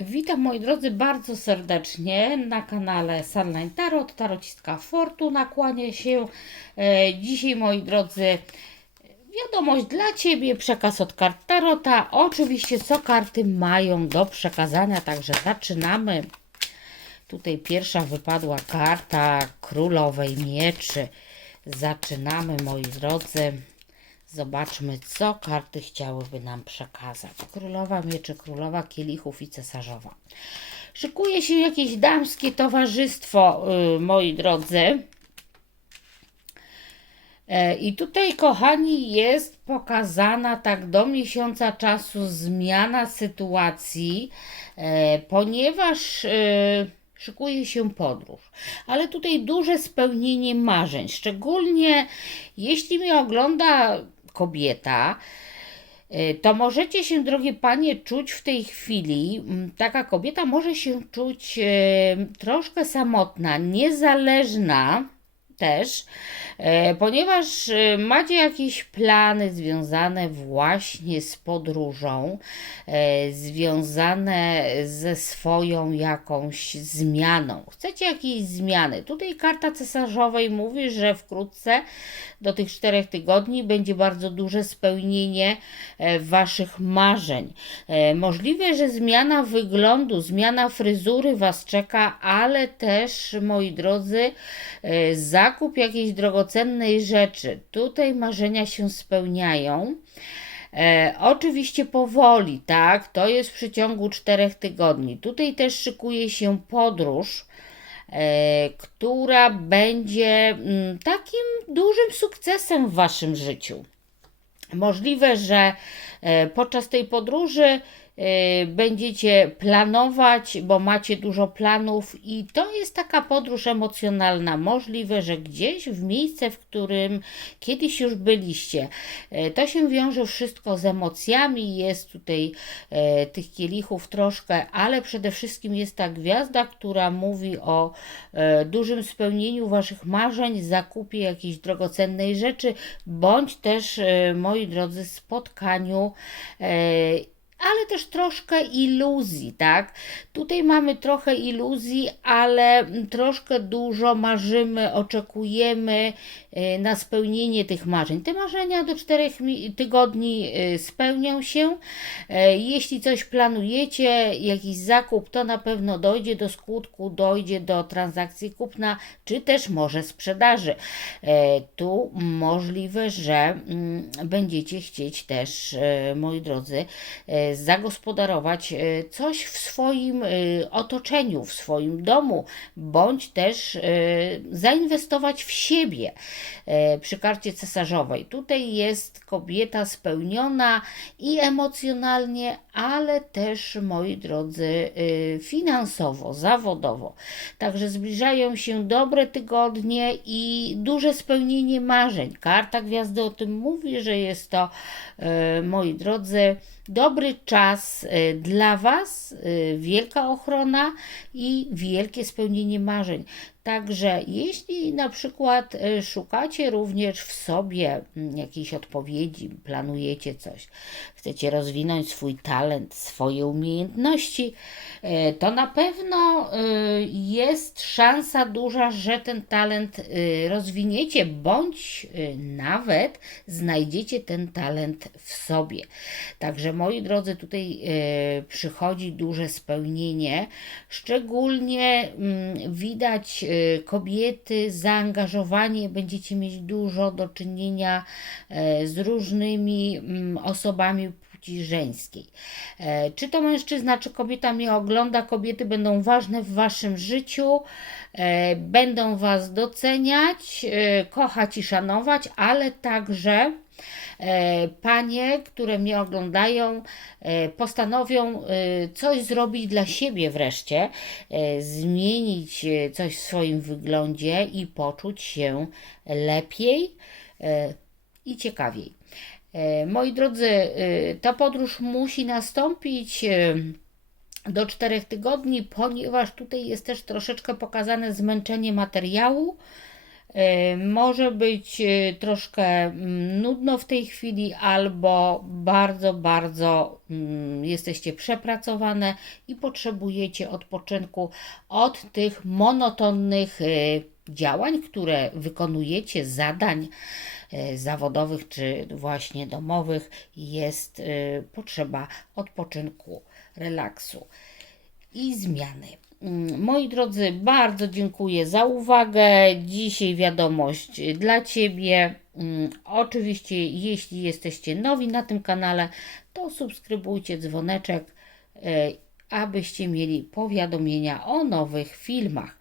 Witam moi drodzy bardzo serdecznie na kanale Sunline Tarot, Tarocistka Fortuna kłania się. E, dzisiaj moi drodzy wiadomość dla Ciebie, przekaz od kart Tarota. Oczywiście co karty mają do przekazania, także zaczynamy. Tutaj pierwsza wypadła karta Królowej Mieczy. Zaczynamy moi drodzy. Zobaczmy, co karty chciałyby nam przekazać. Królowa mieczy, królowa kielichów i cesarzowa. Szykuje się jakieś damskie towarzystwo, yy, moi drodzy. E, I tutaj, kochani, jest pokazana tak do miesiąca czasu zmiana sytuacji, e, ponieważ. Yy, szykuje się podróż. Ale tutaj duże spełnienie marzeń, szczególnie jeśli mnie ogląda kobieta, y, to możecie się, drogie panie, czuć w tej chwili, mm, taka kobieta może się czuć y, troszkę samotna, niezależna też, y, ponieważ macie jakieś plany związane właśnie z podróżą, związane ze swoją jakąś zmianą. Chcecie jakiejś zmiany. Tutaj karta cesarzowej mówi, że wkrótce do tych czterech tygodni będzie bardzo duże spełnienie e, Waszych marzeń. E, możliwe, że zmiana wyglądu, zmiana fryzury Was czeka, ale też, moi drodzy, e, zakup jakiejś drogocennej rzeczy. Tutaj marzenia się spełniają. E, oczywiście powoli, tak? To jest w przeciągu czterech tygodni. Tutaj też szykuje się podróż E, która będzie mm, takim dużym sukcesem w Waszym życiu. Możliwe, że e, podczas tej podróży będziecie planować, bo macie dużo planów i to jest taka podróż emocjonalna. Możliwe, że gdzieś w miejsce, w którym kiedyś już byliście, y, to się wiąże wszystko z emocjami. Jest tutaj y, tych kielichów troszkę, ale przede wszystkim jest ta gwiazda, która mówi o dużym spełnieniu Waszych marzeń, zakupie jakiejś drogocennej rzeczy, bądź też, moi drodzy, spotkaniu ale też troszkę iluzji, tak? Tutaj mamy trochę iluzji, ale troszkę dużo marzymy, oczekujemy y, na spełnienie tych marzeń. Te marzenia do czterech tygodni y, spełnią się. Y, jeśli coś planujecie, jakiś zakup, to na pewno dojdzie do skutku, dojdzie do transakcji kupna, czy też może sprzedaży. Tu możliwe, że mm, będziecie chcieć też, moi drodzy, zagospodarować e, coś w swoim e, otoczeniu, w swoim domu, bądź też e, zainwestować w siebie. Przy karcie cesarzowej tutaj jest kobieta spełniona i emocjonalnie, ale też, moi drodzy, finansowo, zawodowo. Także zbliżają się dobre tygodnie i duże spełnienie marzeń. Karta gwiazdy o tym mówi, że jest to, moi drodzy, dobry czas y, dla Was, y, wielka ochrona i wielkie spełnienie marzeń. Także jeśli na przykład y, szukacie również w sobie mm, jakiejś odpowiedzi, planujecie coś, chcecie rozwinąć swój talent, swoje umiejętności, y, to na pewno y, jest szansa duża, że ten talent rozwiniecie, bądź nawet znajdziecie ten talent w sobie. Także moi drodzy, tutaj przychodzi duże spełnienie, szczególnie mm, widać kobiety, zaangażowanie, będziecie mieć dużo do czynienia e, z różnymi mm, osobami płci żeńskiej. E, czy to mężczyzna, czy kobieta mnie ogląda, kobiety będą ważne w waszym życiu, e, będą was doceniać, kochać i szanować, ale także panie, które mnie oglądają, e, postanowią e, coś zrobić dla siebie wreszcie, zmienić coś w swoim wyglądzie i poczuć się lepiej i ciekawiej. Moi drodzy, ta podróż musi nastąpić do czterech tygodni, ponieważ tutaj jest też troszeczkę pokazane zmęczenie materiału E, Może być e, troszkę mm, nudno w tej chwili, albo bardzo, bardzo mm, jesteście przepracowane i potrzebujecie odpoczynku od tych monotonnych e, działań, które wykonujecie, zadań e, zawodowych czy właśnie domowych. Jest e, potrzeba odpoczynku, relaksu i zmiany. Mm, Moi drodzy, bardzo dziękuję za uwagę. Dzisiaj wiadomość dla Ciebie. Mm, Oczywiście, jeśli jesteście nowi na tym kanale, to subskrybujcie dzwoneczek, e, abyście mieli powiadomienia o nowych filmach.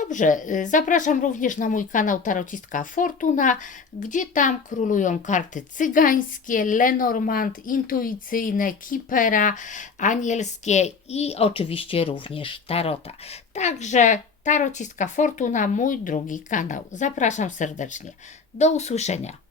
Dobrze, y, zapraszam również na mój kanał Tarocistka Fortuna, gdzie tam królują karty cygańskie, Lenormand, intuicyjne, Kipera, anielskie i oczywiście również Tarota. Także Tarocistka Fortuna, mój drugi kanał. Zapraszam serdecznie. Do usłyszenia.